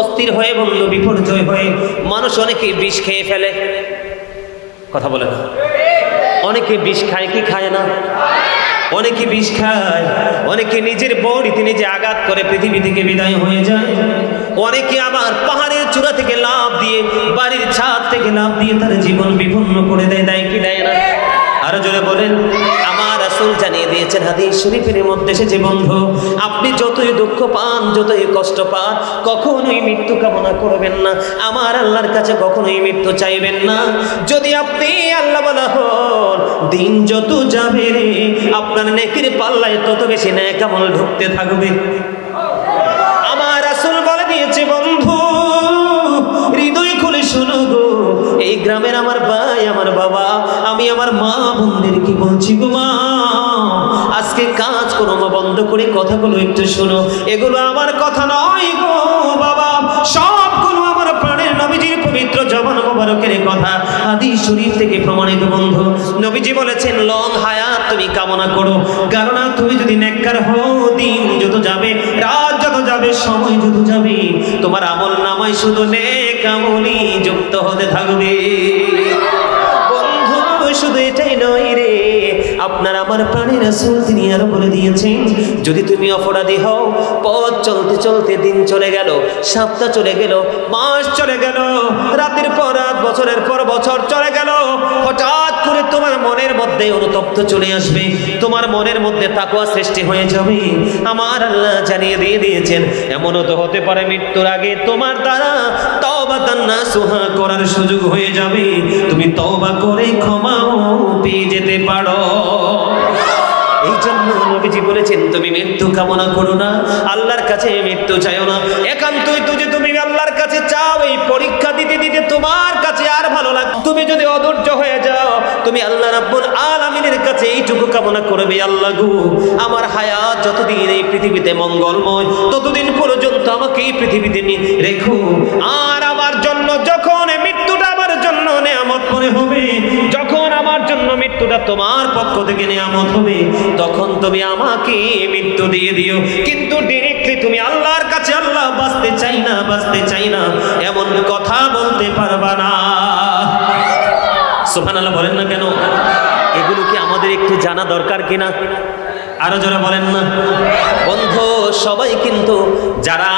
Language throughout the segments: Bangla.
অস্থির হয়ে বন্ধু বিপর্যয় হয়ে মানুষ অনেকে বিষ খেয়ে ফেলে। কথা বলে না? অনেকে বিষ খায় কি খায় না? অনেকে বিষ খায়, অনেকে নিজের বডিতে নিজে আঘাত করে পৃথিবী থেকে বিদায় হয়ে যায়। অনেকে আবার পাহাড়ের চূড়া থেকে লাফ দিয়ে, বাড়ির ছাদ থেকে লাফ দিয়ে তার জীবন বিপন্ন করে দেয়। দেয় কি দেয় না? আরো জোরে বলেন। আমার রাসূল জানিয়ে দিয়েছেন হাদিস শরীফের মধ্যে এসেছে, বন্ধু আপনি যতই দুঃখ পান, যতই কষ্ট পান, কখনোই মৃত্যু কামনা করবেন না। আমার আল্লাহর কাছে কখনোই মৃত্যু চাইবেন না। যদি আপনি আল্লাহ বলা হন, দিন যত যাবে রে আপনার নেকির পাল্লায় তত বেশি নেক আমল ঢুকতে থাকবে। আমার রাসূল বলে দিয়েছে, বন্ধু হৃদয় খুলে শোনো গো, এই গ্রামের আমার ভাই, আমার বাবা, আমি আমার মা বোনদেরকে বলছি গো, মা আজকে কাজ করো, মা বন্ধ করে কথাগুলো একটু শোনো। এগুলো আমার কথা নয় গো বাবা, সবগুলো আমার প্রাণের নবীজির পবিত্র জবান মোবারকের কথা, হাদিস শরীফ থেকে প্রমাণিত। বন্ধু নবীজি বলেছেন, লং হায়াত তুমি কামনা করো, কারণ তুমি যদি নেককার হও, দিন যত যাবে, রাত যত যাবে, সময় যত যাবে, তোমার আমল নামায় শুধু নেক আমলই যুক্ত হতে থাকবে। বন্ধু শুধু এটাই নয় রে, আপনার আমার প্রাণের রাসূল তিনি আরো বলে দিয়েছেন, যদি তুমি অপরাধী হও, পথ চলতে চলতে দিন চলে গেল, সপ্তাহ চলে গেল, মাস চলে গেল, রাতের পর রাত, বছরের পর বছর চলে গেল, হঠাৎ করে তোমার মনের মধ্যে অনুতপ্ত চলে আসবে, তোমার মনের মধ্যে তাকওয়া সৃষ্টি হয়ে যাবে। আমার আল্লাহ জানিয়ে দিয়ে দিয়েছেন, এমনও তো হতে পারে মৃত্যুর আগে তোমার দ্বারা তওবাতান নাসুহা করার সুযোগ হয়ে যাবে, তুমি তওবা করে ক্ষমাও পেয়ে যেতে পারো। এই জন্য নবীজি বলেছেন, তুমি মৃত্যু কামনা করো না, আল্লাহর কাছে মৃত্যু চাইও না। একান্তই যদি তুমি আল্লাহর কাছে চাও, এই পরীক্ষা দিতে দিতে তোমার কাছে আর ভালো লাগে, তুমি যদি অধৈর্য হয়ে যাও, তুমি আল্লাহ রাব্বুল আলামিনের কাছে এইটুকু কামনা করবে, আল্লাহ গো আমার হায়াত যতদিন এই পৃথিবীতে মঙ্গলময়, ততদিন পর্যন্ত আমাকে এই পৃথিবীতে রেখো। আর আমার জন্য যখন মৃত্যুটা আমার জন্য নেয়ামত মনে হবে, যখন আমার জন্য মৃত্যুটা তোমার পক্ষ থেকে নেয়ামত হবে, তখন তুমি আমাকে মৃত্যু দিয়ে দিও। কিন্তু ডিরেক্টলি তুমি আল্লাহর কাছে, আল্লাহ বাঁচতে চাই না, বাঁচতে চাই না, এমন কথা বলতে পারবা না। সুবহানাল্লাহ বলেন না কেন? এগুলো কি আমাদের একটু জানা দরকার কিনা? আরো যারা বলেন না? বন্ধু সবাই কিন্তু যারা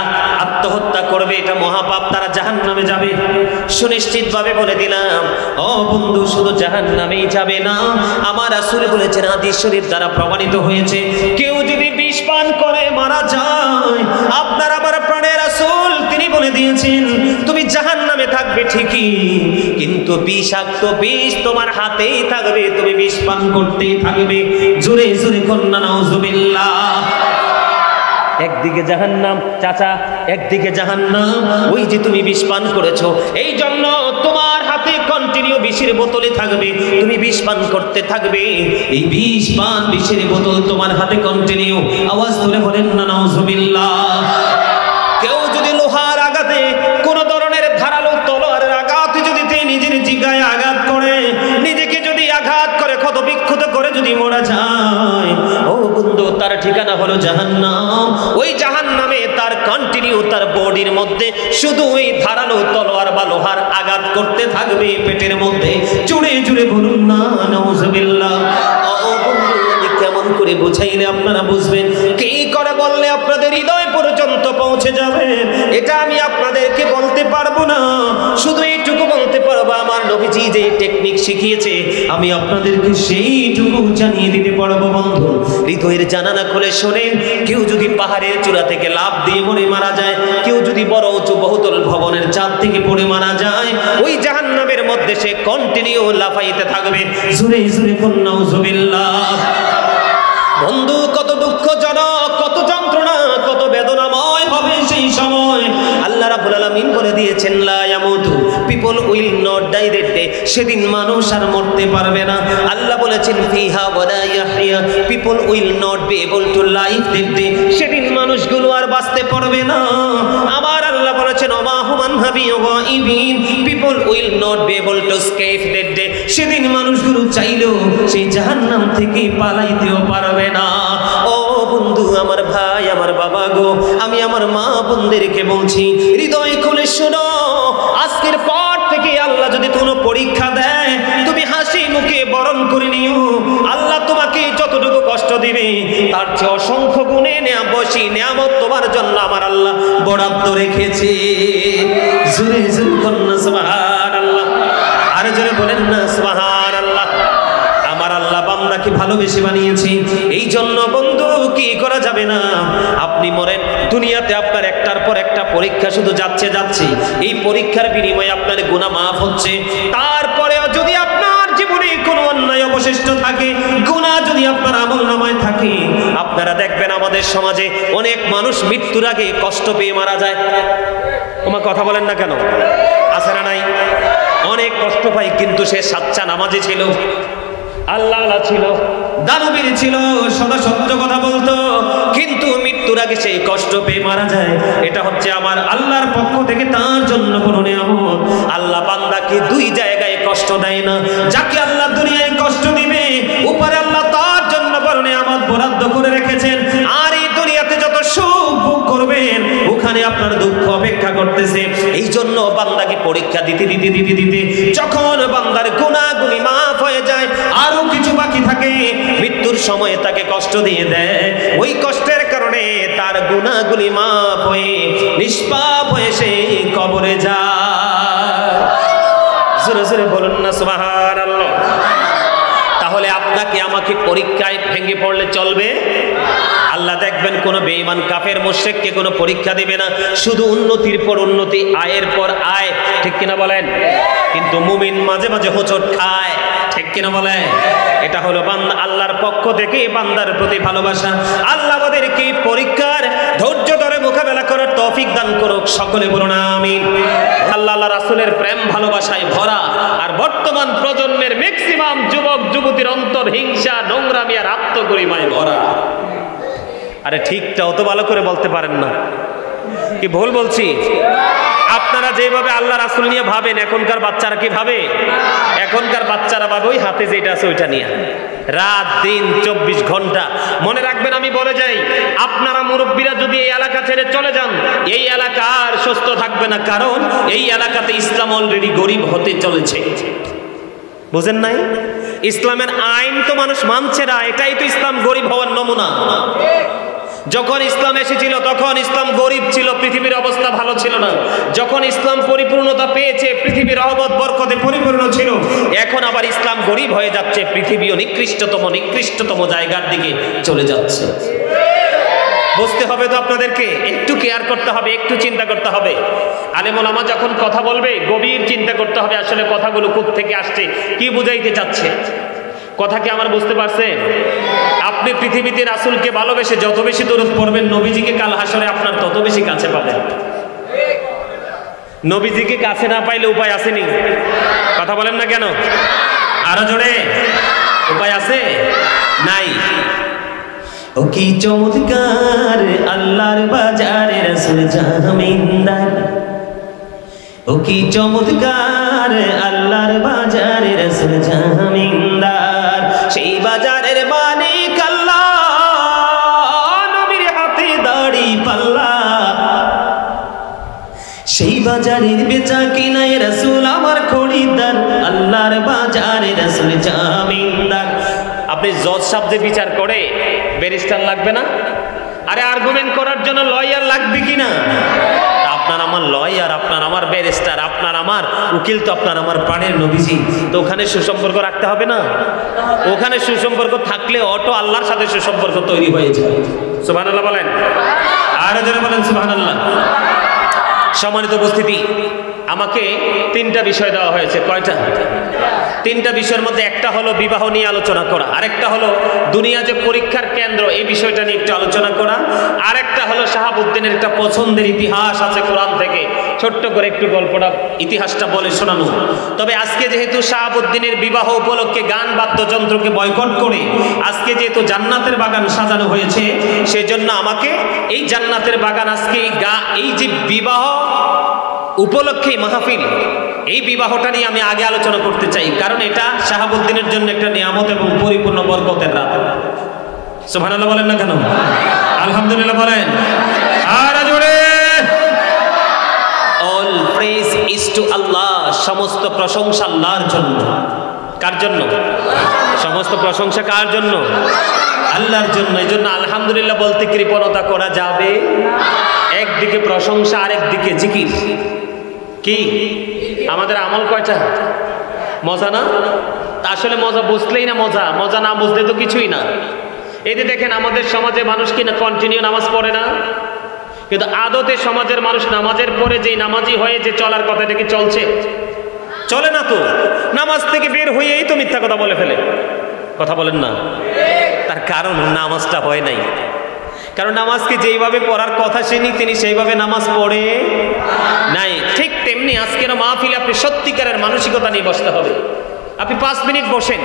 আত্মহত্যা করবে, এটা মহাপাপ, তারা জাহান্নামে যাবে সুনিশ্চিত ভাবে বলে দিলাম। ও বন্ধু, শুধু জাহান্নামেই যাবে না, আমার রাসূল বলেছেন, হাদিস শরীফ দ্বারা প্রমাণিত হয়েছে, কেউ যদি বিষ পান করে মারা যায়, আপনার আমার প্রাণের রাসূল তিনি বলে দিয়েছেন, তুমি জাহান্নামে থাকবে ঠিকই, কিন্তু বিষাক্ত বিষ তোমার হাতেই থাকবে, তুমি বিষ পান করতেই থাকবে। জোরে জোরে কন্যা নাউজুবিল্লাহ। একদিকে জাহান্নাম চাচা, একদিকে জাহান্নাম, ওই যে তুমি বিষ পান করেছো, এই জন্য তোমার হাতে কন্টিনিউ বিষের বোতলে থাকবে, তুমি বিষ পান করতে থাকবে, এই বিষ পান বিষের বোতল তোমার হাতে কন্টিনিউ। আওয়াজ তুলে বলেন না নাউজুবিল্লাহ। কেউ যদি লোহার আঘাতে, কোন ধরনের ধারালো তলোয়ারের আঘাতে যদি নিজের জিগায় আঘাত করে, নিজেকে যদি আঘাত করে, ক্ষত বিক্ষত করে যদি মারা যায়, ও বন্ধু তার ঠিকানা হলো জাহান্নাম। ওই জাহান্নামে তার কন্টিনিউ তার বডির মধ্যে শুধু ওই ধারালো তলোয়ার বা লোহার আঘাত করতে থাকবে পেটের মধ্যে। জুড়ে জুড়ে বলুন না নাউজুবিল্লাহ। ও বন্ধু, আমি কেমন করে বুঝাইলে আপনারা বুঝবেন, কি করে বললে আপনাদের হৃদয় পর্যন্ত পৌঁছে যাবে, এটা আমি আপনাদেরকে বলতে পারবো না। শুধু এইটুকু বলতে পারবো, আমার নবীজি যে টেকনিক শিখিয়েছে আমি আপনাদেরকে সেইটুকু জানিয়ে দিতে পারবো। বন্ধু হৃদয়ের জানালা খুলে শোনেন, কেউ যদি পাহাড়ের চূড়া থেকে লাফ দিয়ে মরে মারা যায়, কেউ যদি বড় উঁচু বহুতল ভবনের চাঁদ থেকে পড়ে মারা যায়, ওই জাহান্নামের মধ্যে সে কন্টিনিউ লাফাইতে থাকবে। জোরে জোরে বলুন নাউজুবিল্লাহ। বন্ধু কত দুঃখজনক, কত যন্ত্রণা, কত বেদনাময় হবে সেই সময়। আল্লাহ রাব্বুল আলামিন বলে দিয়েছেন, লা ইয়ামুতু, people will not die that day, সেদিন মানুষ আর মরতে পারবে না। আল্লাহ বলেছেন, ফিহা ওয়ালা ইয়াহইয়া, people will not be able to live that day, সেদিন মানুষগুলো আর বাঁচতে পারবে না। আমার আল্লাহ বলেছেন, ওমা হুমান হাবি গায়বিন, people will not be able to escape that day, সেদিন মানুষগুলো চাইলেও সেই জাহান্নাম থেকে পালাইতেও পারবে না। ও বন্ধু, আমার ভাই, আমার বাবা গো, আমি আমার মা বোনদেরকে বলছি, শোনো, আজকের পর থেকে আল্লাহ যদি কোনো পরীক্ষা দেয়, তুমি হাসি মুখে বরণ করে নিও। আল্লাহ তোমাকে যতটুকু কষ্ট দিবে তার চেয়ে অসংখ্য গুণে বেশি নিয়ামত তোমার জন্য আমার আল্লাহ বরাদ্দ রেখেছে। জোরে জোরে বলেন না সুবহানাল্লাহ, আর জোরে বলেন না সুবহানাল্লাহ। আমার আল্লাহ বান্দাকে ভালোবেসে বানিয়েছে, এই জন্য বন্ধু কি করা যাবে না। আপনি মরেন, দুনিয়াতে আপনার একটার পর একটা পরীক্ষা শুধু যাচ্ছে। এই পরীক্ষার বিনিময়ে আপনার গুনাহ মাফ হচ্ছে। তারপরেও যদি আপনার জীবনে কোনো অন্যায় অবশিষ্ট থাকে, গুনাহ যদি আপনার আমলনামায় থাকে, আপনারা দেখবেন আমাদের সমাজে অনেক মানুষ মৃত্যুর আগে কষ্ট পেয়ে মারা যায়। তোমার কথা বলেন না কেন? আছে না নাই? অনেক কষ্ট পায়, কিন্তু সে সাচ্চা নামাজি ছিল, আল্লাহ ছিল, দানবীর ছিল, সত্য কথা বলতো, কিন্তু মৃত্যুর আগে সেই কষ্ট পেয়ে মারা যায়। এটা হচ্ছে আমার আল্লাহর পক্ষ থেকে তার জন্য কোনো নিয়ামত। আল্লাহ বান্দাকে দুই জায়গায় কষ্ট দেয় না। যাকে আল্লাহ দুনিয়ায় কষ্ট দিবে, উপরে আল্লাহ তার জন্য বড় নিয়ামত বরাদ্দ করে রেখেছেন। আর এই দুনিয়াতে যত সুখ ভোগ করবেন, ওখানে আপনার দুঃখ অপেক্ষা করতেছে। এই জন্য বান্দাকে পরীক্ষা দিতে যখন বান্দার গুনাহগুলি মাফ হয়ে যায়, আরো কিছু বাকি থাকে, মৃত্যুর সময় তাকে কষ্ট দিয়ে দেয়। ওই কষ্টের কারণে তার গুনাহগুলি মাফ হয়ে নিষ্পাপ হয়ে সে কবরে যায়। জোরে জোরে বলুন না সুবহানাল্লাহ। তাহলে আপনাকে আমাকে পরীক্ষায় ভেঙে পড়লে চলবে? আল্লাহ দেখবেন কোন বেঈমান কাফের মুশরিককে কোনো পরীক্ষা দিবে না, শুধু উন্নতির পর উন্নতি, আয়ের পর আয়, ঠিক কিনা বলেন? কিন্তু মুমিন মাঝে মাঝে হোঁচট খায়, ঠিক কিনা বলেন? এটা হলো বান্দা আল্লাহর পক্ষ থেকে বান্দার প্রতি ভালোবাসা। আল্লাহ আমাদেরকে পরীক্ষার ধৈর্য ধরে মোকাবেলা করার তৌফিক দান করুক, সকলে বলুন আমিন। আল্লাহ রাসূলের প্রেম ভালোবাসায় ভরা, আর বর্তমান প্রজন্মের ম্যাক্সিমাম যুবক যুবতীর অন্তর হিংসা, নোংরামি আর আত্মগরিমায় ভরা। আরে ঠিকটা অত ভালো করে বলতে পারেন না, কি ভুল বলছি? আপনারা যেভাবে আল্লাহ রাসূল নিয়ে ভাবেন, এখনকার বাচ্চারা কি ভাবে? এখনকার বাচ্চারা ভাবে ওই হাতে যেটা আছে ওইটা নিয়ে, রাত দিন 24 ঘন্টা। মনে রাখবেন, আমি বলে যাই, আপনারা মুরব্বীরা যদি এই এলাকা ছেড়ে চলে যান, এই এলাকা আর সুস্থ থাকবে না, কারণ এই এলাকাতে ইসলাম অলরেডি গরিব হতে চলেছে। বুঝেন নাই? ইসলামের আইন তো মানুষ মানছে না, এটাই তো ইসলাম গরিব হওয়ার নমুনা। যখন ইসলাম এসেছিল তখন ইসলাম গরিব ছিল, পৃথিবীর অবস্থা ভালো ছিল না। যখন ইসলাম পরিপূর্ণতা পেয়েছে, পৃথিবীর রহমত বরকতে পরিপূর্ণ ছিল, এখন আবার ইসলাম গরিব হয়ে যাচ্ছে, পৃথিবীও নিকৃষ্টতম জায়গার দিকে চলে যাচ্ছে। বুঝতে হবে তো আপনাদেরকে, একটু কেয়ার করতে হবে, একটু চিন্তা করতে হবে। আলেম ওলামা যখন কথা বলবে, গভীর চিন্তা করতে হবে আসলে কথাগুলো কোথা থেকে আসছে, কি বুঝাইতে চাচ্ছে। কথা কি আমার বুঝতে পারছেন? আপনি পৃথিবীতে রাসূলকে ভালোবেসে যত বেশি দরুদ পড়বেন, নবীজিকে কাল হাসরে আপনার তত বেশি কাছে পাবেন। নবীজিকে কাছে না পাইলে উপায় আসেনি? কথা বলেন না কেন? আরো জোরে, উপায় আছে? নাই। ও কি চমৎকার আল্লাহর বাজারে রাসূল জামিনদার, ও কি চমৎকার আল্লাহর বাজারে রাসূল জামিনদার, সেই বাজারের মালিক আল্লাহ, নবীর হাতে দাড়ি পাল্লা, সেই বাজারের বেচা কিনায় রাসূল আমার খরিদ্দার, আল্লাহর বাজারে রাসূল জামিনদার। আপনি জজ সাহেব যে বিচার করে, ব্যারিস্টার লাগবে না? আরে আর্গুমেন্ট করার জন্য লয়ার লাগবে কিনা? আপনার আমার লয়ার, আপনার আমার ব্যারিস্টার, আপনার আমার উকিল তো আপনার আমার প্রাণের নবীজি। তো ওখানে সুসম্পর্ক রাখতে হবে না? ওখানে সুসম্পর্ক থাকলে অটো আল্লাহর সাথে সুসম্পর্ক তৈরি হয়ে যায়। সুবহানাল্লাহ বলেন, আর যারা বলেন সুবহানাল্লাহ। সম্মানিত উপস্থিতি, আমাকে 3টা বিষয় দেওয়া হয়েছে। কয়টা? 3টা বিষয়ের মধ্যে একটা হলো বিবাহ নিয়ে আলোচনা করা, আরেকটা হলো দুনিয়া যে পরীক্ষার কেন্দ্র এই বিষয়টা নিয়ে একটু আলোচনা করা, আরেকটা হলো শাহাবুদ্দিনের একটা পছন্দের ইতিহাস আছে কোরআন থেকে, ছোট্ট করে একটু গল্পটা ইতিহাসটা বলে শোনানো। তবে আজকে যেহেতু শাহাবুদ্দিনের বিবাহ উপলক্ষে গান বাদ্যযন্ত্রকে বয়কট করে আজকে যেহেতু জান্নাতের বাগান সাজানো হয়েছে, সেজন্য আমাকে এই জান্নাতের বাগান আজকে এই যে বিবাহ উপলক্ষে মাহফিল, এই বিবাহটা নিয়ে আমি আগে আলোচনা করতে চাই, কারণ এটা শাহাবুদ্দিনের জন্য একটা নিয়ামত এবং পরিপূর্ণ বরকতের রাত। সুবহানাল্লাহ বলেন না কেন? আলহামদুলিল্লাহ বলেন। আর জোরে। অল্প টু আল্লাহ, সমস্ত প্রশংসা আল্লাহর জন্য। কার জন্য? সমস্ত প্রশংসা কার জন্য? আল্লাহর জন্য। এই জন্য আলহামদুলিল্লাহ বলতে কৃপণতা করা যাবে। একদিকে প্রশংসা, আরেকদিকে জিকির। কি আমাদের আমল কয়টা? মজা না? আসলে মজা বুঝলেই না মজা, মজা না বুঝলে তো কিছুই না। এই যে দেখেন আমাদের সমাজে মানুষ কি না কন্টিনিউ নামাজ পড়ে না, কিন্তু আদতে সমাজের মানুষ নামাজের পরে যে নামাজি হয়ে যে চলার কথা, এটা কি চলছে? চলে না তো। নামাজ থেকে বের হয়েই তো মিথ্যা কথা বলে ফেলে। কথা বলেন না? তার কারণ নামাজটা হয় নাই। কারণ নামাজকে যেইভাবে পড়ার কথা তিনি সেইভাবে নামাজ পড়ে নাই। ঠিক তেমনি আজকের মাহফিলে আপনি সত্যিকারের মানসিকতা নিয়ে বসতে হবে। আপনি 5 মিনিট বসেন,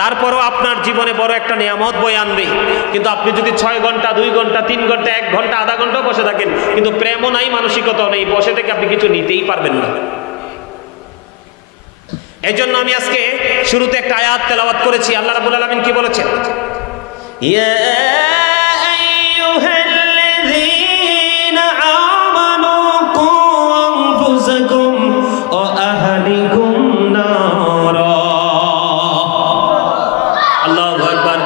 তারপরও আপনার জীবনে বড় একটা নিয়ামত বয়ে আনবে। কিন্তু আপনি যদি 6 ঘন্টা, 2 ঘন্টা, 3 ঘন্টা, 1 ঘন্টা, আধা ঘন্টাও বসে থাকেন, কিন্তু প্রেমও নাই, মানসিকতাও নেই, বসে থেকে আপনি কিছু নিতেই পারবেন না। এই জন্য আমি আজকে শুরুতে একটা আয়াত তেলাওয়াত করেছি। আল্লাহ রাব্বুল আলামিন কি বলেছেন? ইয়া আইয়ুহাল্লাযীনা আমানু কু আনফুসাকুম ওয়া আহলিকুম নারা। আল্লাহু আকবার।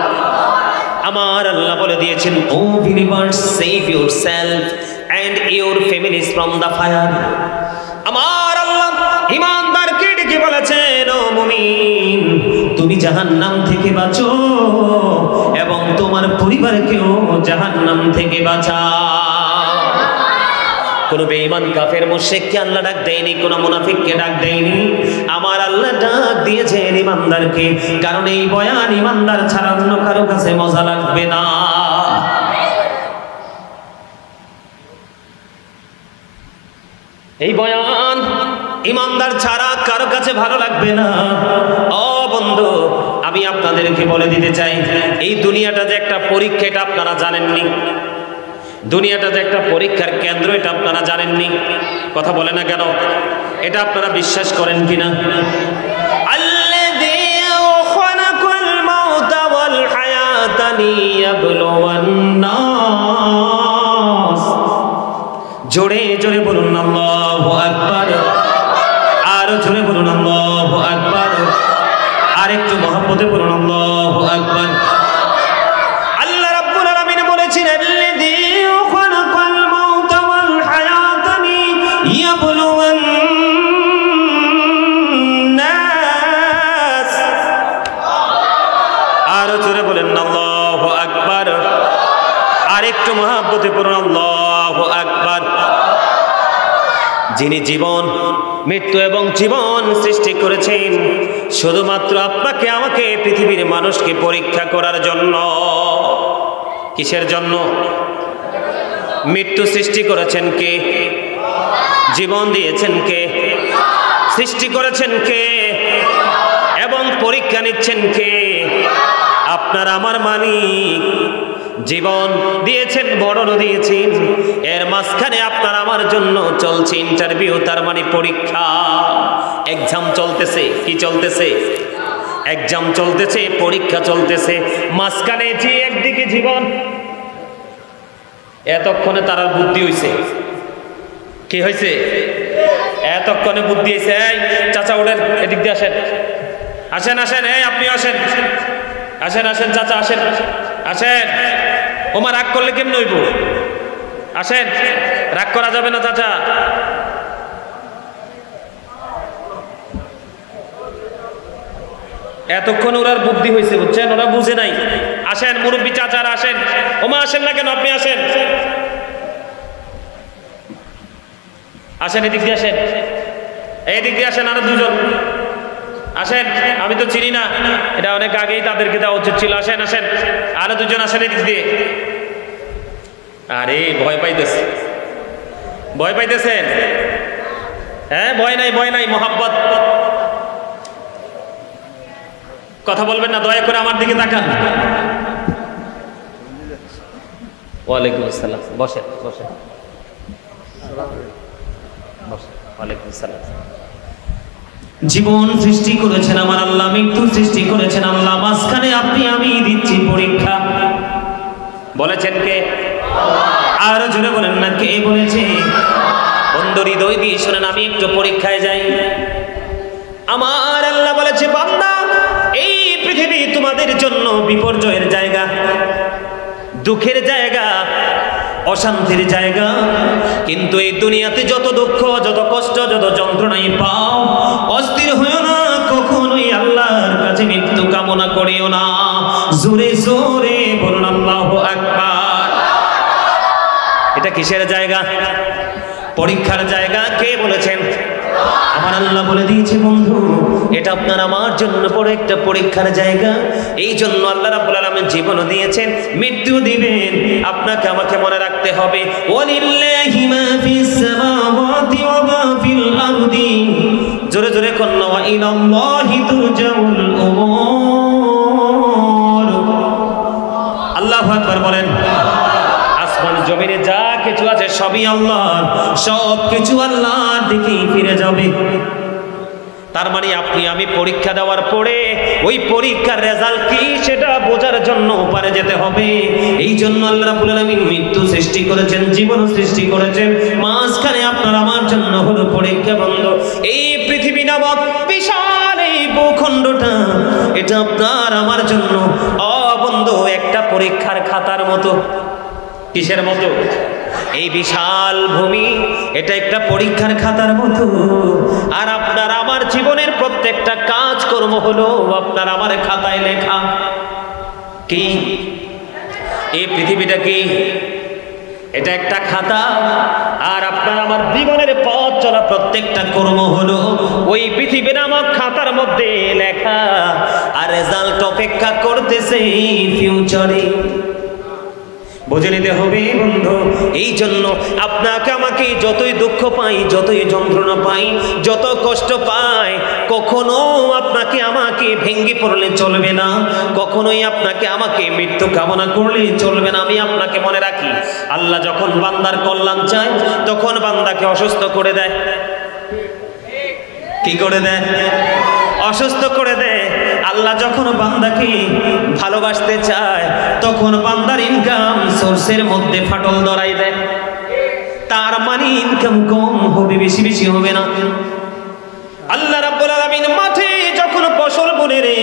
আমার আল্লাহ বলে দিয়েছেন, O believers, save yourselves and your families from the fire. আমার আল্লাহ ঈমানদারকে ডেকে বলেছেন, ও মুমিন, তুমি জাহান্নাম থেকে বাঁচো এবং তোমার পরিবারকেও জাহান্নাম থেকে বাঁচাও। কোন বেঈমান কাফের মুশরিককে আল্লাহ ডাক দেয়নি, কোন মুনাফিককে ডাক দেয়নি। আমার আল্লাহ ডাক দিয়েছেন ঈমানদারকে, কারণ এই বয়ান ঈমানদার ছাড়া অন্য কারো কাছে মজা লাগবে না। এই বয়ান ঈমানদার ছাড়া কারো কাছে ভালো লাগবে না। ও বন্ধু, আমি আপনাদেরকে বলে দিতে চাই, এই দুনিয়াটা যে একটা পরীক্ষা, এটা আপনারা জানেননি। দুনিয়াটা যে একটা পরীক্ষার কেন্দ্র, এটা আপনারা জানেননি। কথা বলে না কেন? এটা আপনারা বিশ্বাস করেন কিনা? আল্লাযী খালাকাল মাউতা ওয়াল হায়াতা লিয়াবলুওয়ান-নাস। জোরে জোরে বলুন আল্লাহু আকবার। আরো জোরে বলুন আল্লাহু আকবার। আরেকটু মহব্বতে বলুন আল্লাহু আকবার। আল্লাহ রাব্বুল আলামিন বলেছেন, আল্লাযী খালাকাল মাউতা ওয়াল হায়াতা লিয়াবলুওয়ান-নাস। আরো জোরে বলেন আল্লাহু আকবার। আরেকটু মহব্বতে বলুন আল্লাহু আকবার। যিনি জীবন, মৃত্যু এবং জীবন সৃষ্টি করেছেন শুধুমাত্র আপনাকে আমাকে, পৃথিবীর মানুষকে পরীক্ষা করার জন্য। কিসের জন্য? মৃত্যু সৃষ্টি করেছেন কে? জীবন দিয়েছেন কে? সৃষ্টি করেছেন কে? এবং পরীক্ষা নিচ্ছেন কে? আপনার আমার মালিক। জীবন দিয়েছেন, মরণও দিয়েছেন, এর মাঝখানে আপনার আমার জন্য চলছে ইন্টারভিউ, তার মানে পরীক্ষা। এক্সাম চলতেছে। কি চলতেছে? এক্সাম চলতেছে, পরীক্ষা চলতেছে। মাঝখানে যে একদিকে জীবন, এতক্ষণে তার বুদ্ধি হইছে। কি হয়েছে? এতক্ষণে বুদ্ধি হয়েছে। এই চাচা ওঠেন, এদিক দিয়ে আসেন, আসেন আসেন, এই আপনি আসেন, আসেন আসেন চাচা, আসেন আসেন। ওমা রাগ করলে কেমন হইব? আসেন, রাগ করা যাবে না চাচা। এতক্ষণ ওরার বুদ্ধি হয়েছে, বুঝছেন? ওরা বুঝে নাই। আসেন মুরব্বী চাচারা, আসেন। ওমা আসেন না কেন? আপনি আসেন, আসেন এদিক দিয়ে আসেন, এইদিক দিয়ে আসেন। আরো দুজন আসেন, আমি তো চিনি না, এটা অনেক আগেই তাদেরকে দেওয়া উচিত ছিল। আসেন আসেন, আরো দুজন আসেন এদিক দিয়ে। আরে ভয় পাইতেছে, ভয় পাইতেছেন? হ্যাঁ, ভয় নাই, ভয় নাই, মোহাব্বত। কথা বলবেন না, দয়া করে আমার দিকে তাকান। ওয়ালাইকুম আসসালাম। বসেন বসেন বসেন। ওয়ালাইকুম আসসালাম। জীবন সৃষ্টি করেছেন আমার আল্লাহ, মৃত্যু সৃষ্টি করেছেন আল্লাহ, মাঝখানে আপনি আমি দিচ্ছি পরীক্ষা। বলেছেন কে? আরো জোরে বলেন না, কে বলেছে? বন্ধু হৃদয় দিয়ে শোনেন, আমি একটু পরীক্ষায় যাই। আমার আল্লাহ বলেছে, বান্দা এই পৃথিবী তোমাদের জন্য বিপর্যয়ের জায়গা, দুঃখের জায়গা, অশান্তির জায়গা। কিন্তু এই দুনিয়াতে যত দুঃখ, যত কষ্ট, যত যন্ত্রণাই পাও, অস্থির হইও না, কখনোই আল্লাহর কাছে মৃত্যু কামনা করিও না। জোরে জোরে বলুন আল্লাহু আকবার। এটা কিসের জায়গা? পরীক্ষার জায়গা। কে বলেছেন? আমার আল্লাহ বলে দিয়েছে বন্ধু, এটা আপনার আমার জন্য বড় একটা পরীক্ষার জায়গা। এই জন্য আল্লাহ রাব্বুল আলামিন জীবনও দিয়েছেন, মৃত্যু দিবেন। আপনাকে আমাকে মনে রাখতে হবে, ওয়ালিল্লাহি মা ফিস সামাওয়াতি ওয়া মা ফিল আরদি। জোরে জোরে কন্না, ওয়া ইলাল্লাহি তুরজাউল উমুর। আল্লাহু আকবার বলেন। আসমান জমিনে যা কিছু আছে সবই আল্লাহর, সব কিছু আল্লাহর দিকেই ফিরে যাবে। তার মানে আপনি আমি পরীক্ষা দেওয়ার পরে ওই পরীক্ষার রেজাল্ট কি সেটা বোঝার জন্য পারে যেতে হবে। এই জন্য আল্লাহ রাব্বুল আলামিন মৃত্যু সৃষ্টি করেছেন, জীবন সৃষ্টি করেছেন, মাঝখানে আপনার আমার জন্য হলো পরীক্ষা বন্ধ। এই পৃথিবী নামক বিশাল এই ভূখণ্ডটা, এটা আপনার আমার জন্য বন্ধু একটা পরীক্ষার খাতার মতো। কিসের মতো? এই বিশাল ভূমি, এটা একটা পরীক্ষার খাতার মতো। আর আপনার আমার জীবনের প্রত্যেকটা কাজকর্ম হলো আপনার আমার খাতায় লেখা। কি এই পৃথিবীটা? কি এটা? একটা খাতা। আর আপনার আমার জীবনের পথ চলা প্রত্যেকটা কর্ম হলো ওই পৃথিবী নামক খাতার মধ্যে লেখা। আর রেজাল্ট অপেক্ষা করতেছে ফিউচারে। বুঝে নিতে হবে বন্ধু। এই জন্য আপনাকে আমাকে যতই দুঃখ পাই, যতই যন্ত্রণা পাই, যত কষ্ট পাই, কখনো আপনাকে আমাকে ভেঙে পড়লে চলবে না, কখনোই আপনাকে আমাকে মৃত্যু কামনা করলে চলবে না। আমি আপনাকে মনে রাখি, আল্লাহ যখন বান্দার কল্যাণ চায় তখন বান্দাকে অসুস্থ করে দেয়। কি করে দেয়? অসুস্থ করে দেয়। আল্লাহ যখন বান্দাকে ভালোবাসতে চায় তখন বান্দার ইনকাম সোর্সের মধ্যে ফাটল ধরাই দেয়। তার মানে ইনকাম কম হবে, বেশি বেশি হবে না। আল্লাহ রাব্বুল আলামিন মাঠে যখন ফসল বুনে রে,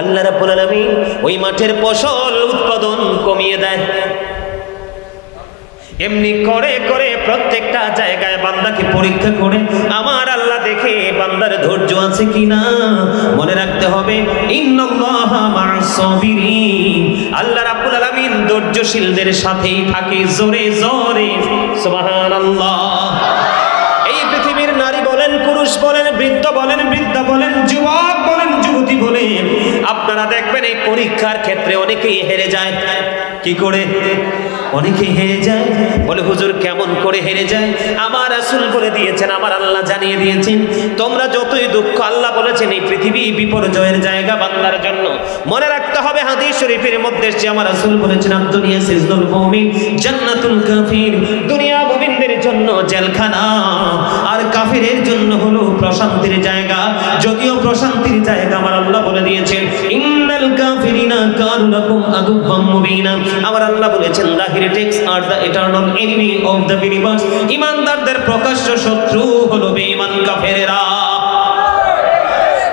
আল্লাহ রাব্বুল আলামিন ওই মাঠের ফসল উৎপাদন কমিয়ে দেয়। এমনি করে করে প্রত্যেকটা জায়গায় বান্দাকে পরীক্ষা করে আমার আল্লাহ দেখে বান্দার ধৈর্য আছে কিনা। মনে রাখতে হবে, ইন্নাল্লাহা মা'আস সাবিরিন। আল্লাহ রাব্বুল আলামিন ধৈর্যশীলদের সাথেই থাকে। জোরে জোরে সুবহানাল্লাহ। এই পৃথিবীর নারী বলেন, পুরুষ বলেন, বৃদ্ধ বলেন, বৃদ্ধা বলেন, যুবক বলেন, যুবতী বলেন, আপনারা দেখবেন এই পরীক্ষার ক্ষেত্রে অনেকেই হেরে যায়। কি করে? অনেকে হেরে যায়। বলে হুজুর কেমন করে হেরে যায়? আমার রাসূল বলে দিয়েছেন, আমার আল্লাহ জানিয়ে দিয়েছেন, তোমরা যতই দুঃখ, আল্লাহ বলেছেন এই পৃথিবী বিপর্যয়ের জায়গা বান্দার জন্য। মনে রাখতে হবে হাদিস শরীফের মধ্যে এসেছে, আমার রাসূল বলেছেন, দুনিয়া সিজনুল মুমিন জান্নাতুল কাফির। দুনিয়া মুমিনদের জন্য জেলখানা, আর কাফিরের জন্য হলো প্রশান্তির জায়গা। যদিও প্রশান্তির জায়গা আমার আল্লাহ বলে দিয়েছেন, ইন্নাল কাফিরিনা কানু লাকুম আদুওয়াম মুবিনা। আমার আল্লাহ বলেছেন, the heretics are the eternal enemy of the universe. ঈমানদারদের প্রকাশ্য শত্রু হলো বেঈমান কাফেরেরা।